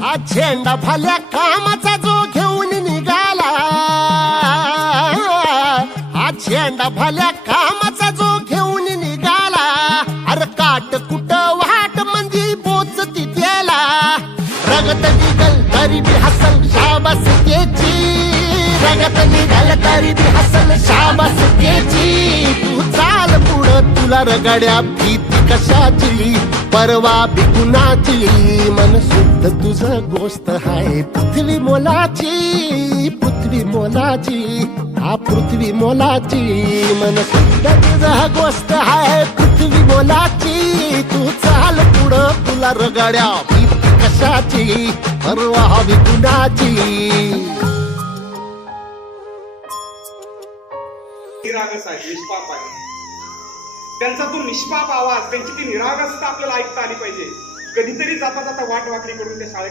हा झेंडा भल्या कामाचा जो घेऊन निघाला, हा झेंडा भल्या कामाचा जो घेऊन निघाला, अरे काट कुट वाट मंदी बोचती त्याला, रगत निघल तरी बी हसल शाबास त्याची, रगत निघल तरी बी हसल शाबास त्याची. तू चाल पुढं तुला रगड्या भीती कशाची, परवा बी कुणाची, मन शुद्ध तुझं गोष्ट हाय पृथ्वी मोलाची, पृथ्वी मोलाची, हा पृथ्वी मोलाची, मन शुद्ध तुझं गोष्ट हाय पृथ्वी मोलाची. तू चाल पुढं तुला रगड्या भीती कशाची, परवा बी कुणाची. निरागस आहे, निष्पाप आहे. त्यांचा तो निष्पाप आवाज, त्यांची ती निरागसता आपल्याला ऐकता आली पाहिजे. कधीतरी जाता जाता वाट वाकडी करून त्या शाळेत